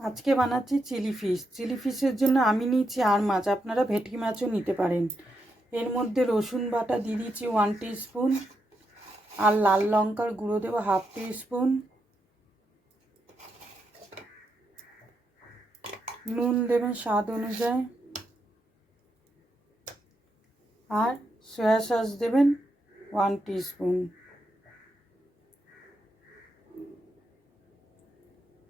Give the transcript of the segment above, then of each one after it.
আজকে বানাচ্ছি chilli fish. Chilli ফিশের জন্য আমি নিয়েছি আর মাছ, আপনারা ভেটকি মাছও নিতে পারেন। এর মধ্যে রসুন বাটা দিয়ে দিচ্ছি 1 টিস্পুন, আর লাল লঙ্কার গুঁড়ো দেবো 1/2 টিস্পুন, নুন দেবেন স্বাদ অনুযায়ী, আর সয়া সস দেবেন 1 টিস্পুন।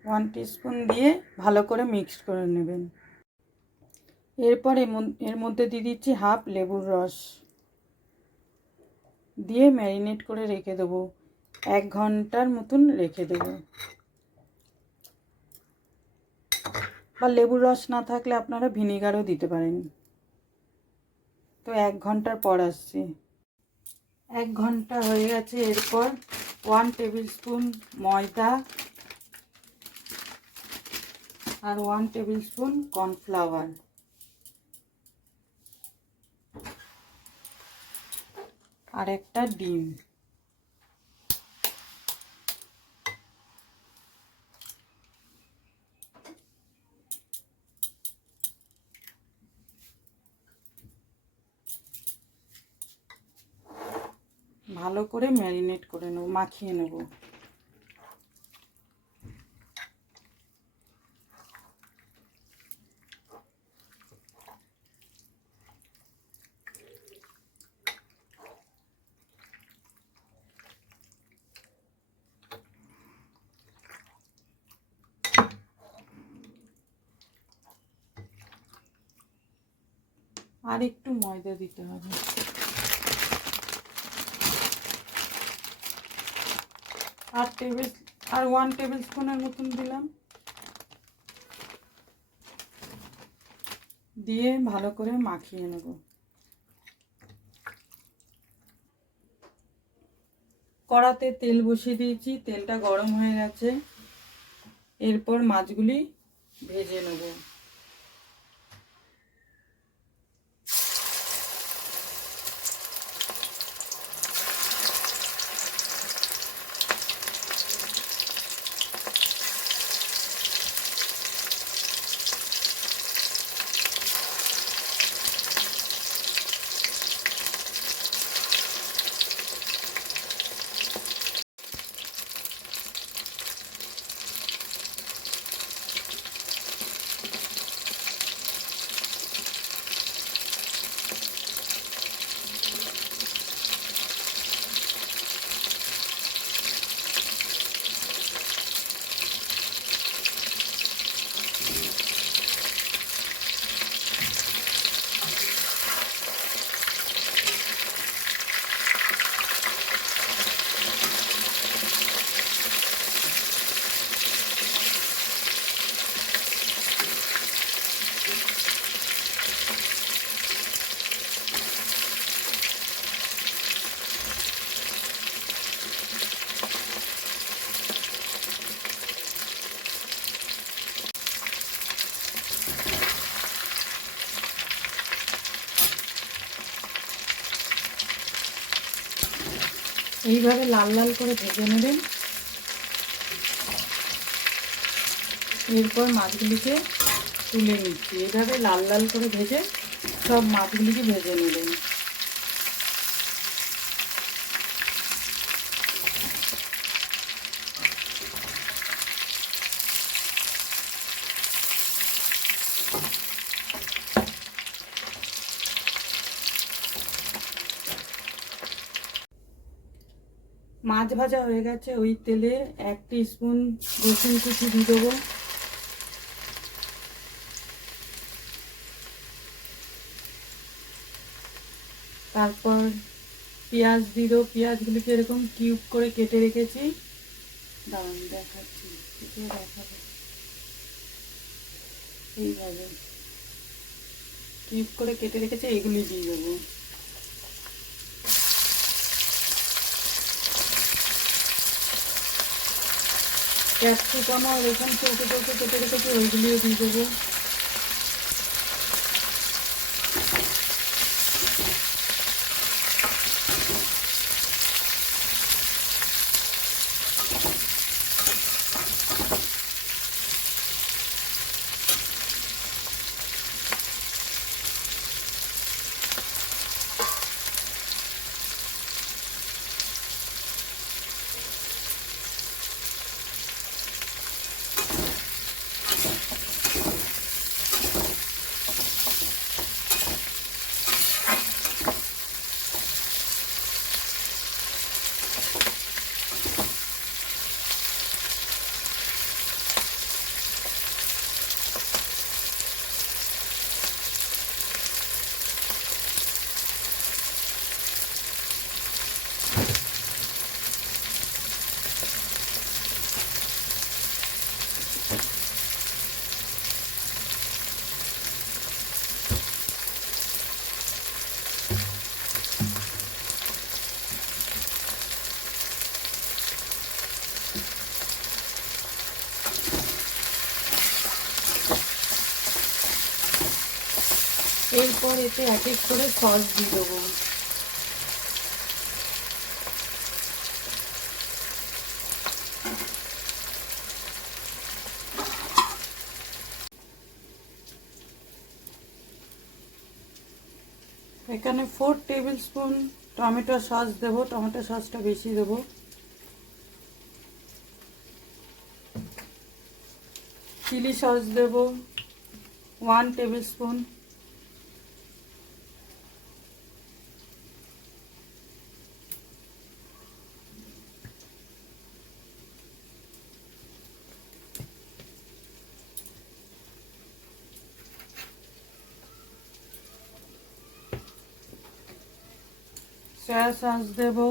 1 টিস্পুন দিয়ে ভালো করে মিক্সড করে নেবেন। এরপর এর মধ্যে দিয়ে দিচ্ছি হাফ লেবুর রস দিয়ে ম্যারিনেট করে রেখে দেবো। 1 ঘন্টার মতন রেখে দেবো। বা লেবুর রস না থাকলে আপনারা ভিনেগারও দিতে পারেন। তো 1 ঘন্টার পর আসছি। 1 ঘন্টা হয়ে গেছে। এরপর 1 টেবিল স্পুন ময়দা আর 1 টেবিল স্পুন কর্নফ্লাওয়ার আর একটা ডিম ভালো করে ম্যারিনেট করে নেব, মাখিয়ে নেব। আর একটু ময়দা দিতে হবে। আর 1 টেবিল স্পুনের মতন দিলাম, দিয়ে ভালো করে মাখিয়ে নেব। কড়াতে তেল বসিয়ে দিয়েছি, তেলটা গরম হয়ে গেছে। এরপর মাছগুলি ভেজে নেব। এইভাবে লাল লাল করে ভেজে নেবেন। এরপর মাছগুলিকে তুলে নিচ্ছি। এইভাবে লাল লাল করে ভেজে সব মাছগুলিকে ভেজে নেবেন। মাছ ভাজা হয়ে গেছে। ওই তেলে 1 টিস্পুন রসুন কুচি দিয়ে দেবো, তারপর পেঁয়াজ দিয়ে দেবো। পেঁয়াজগুলিকে এরকম কিউব করে কেটে রেখেছি, দাঁড়ান দেখাচ্ছি, দেখাবো। এইভাবে কিউব করে কেটে রেখেছি, এগুলি দিয়ে দেবো। ক্যাপসিকামও এরকম চৌকো চৌকো কেটে রেখেছি, ওইগুলিও দিয়ে দেবো। এরপর এতে এক এক করে সস দিয়ে দেবো। এখানে 4 টেবিল স্পুন টমেটো সস দেবো, টমেটো সসটা বেশি দেবো। চিলি সস দেবো 1 টেবিল স্পুন। সয়া সস দেবো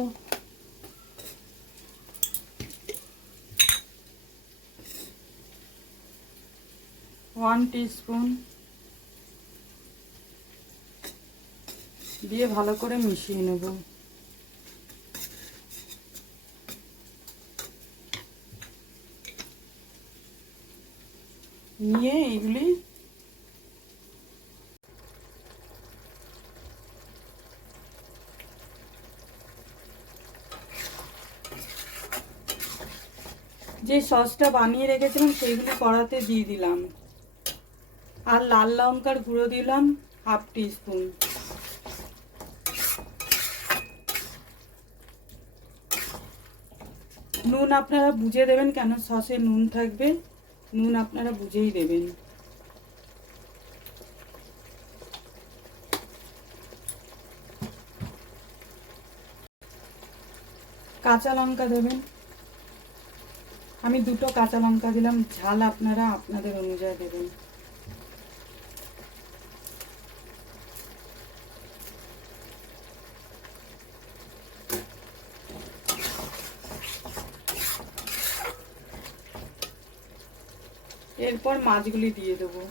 1 টিস্পুন, দিয়ে ভালো করে মিশিয়ে নেব। নিয়ে এগুলি যে সসটা বানিয়ে রেখেছিলাম সেইগুলি কড়াতে দিয়ে দিলাম। আর লাল লঙ্কার গুঁড়ো দিলাম 1/2 টিস্পুন। নুন আপনারা বুঝে দেবেন, কেন সসে নুন থাকবে, নুন আপনারা বুঝেই দেবেন। কাঁচা লঙ্কা দেবেন, আমি 2টো কাঁচা লঙ্কা দিলাম, ঝাল আপনারা আপনাদের অনুযায়ী দেবেন। এরপর মাছগুলি দিয়ে দেবো।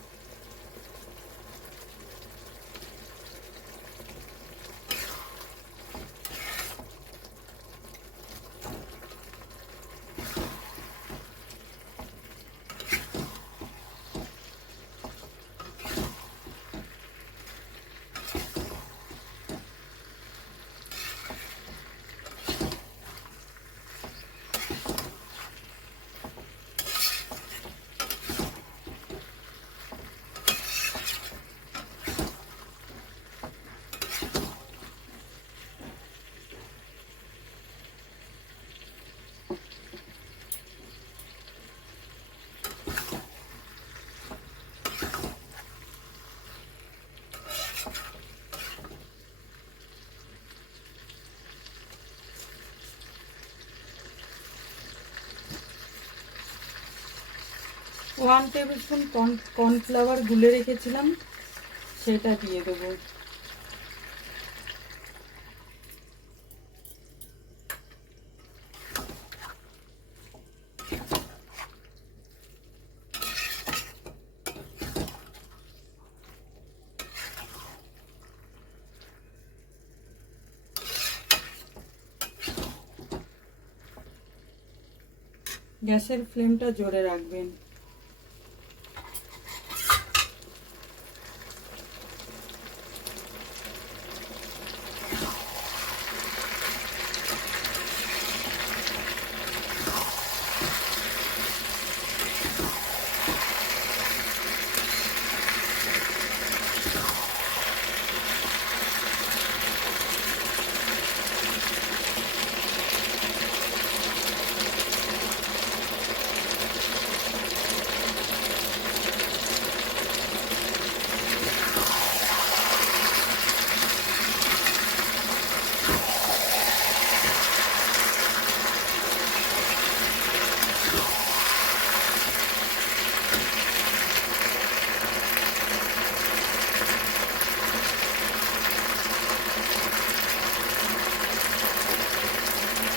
ওয়ান টেবিল স্পুন কর্নফ্লাওয়ার গুলে রেখেছিলাম, সেটা দিয়ে দেবো। গ্যাসের ফ্লেমটা জোরে রাখবেন।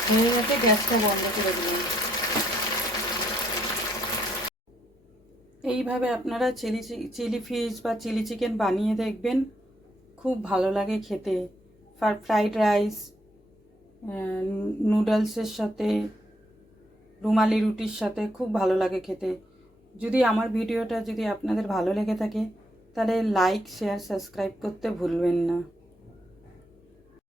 হয়ে গেছে, গ্যাসটা বন্ধ করে দিলাম। এইভাবে আপনারা চিলি ফিশ বা চিলি চিকেন বানিয়ে দেখবেন, খুব ভালো লাগে খেতে। ফ্রাইড রাইস, নুডলসের সাথে, রুমালি রুটির সাথে খুব ভালো লাগে খেতে। যদি আমার ভিডিওটা যদি আপনাদের ভালো লেগে থাকে তাহলে লাইক শেয়ার সাবস্ক্রাইব করতে ভুলবেন না।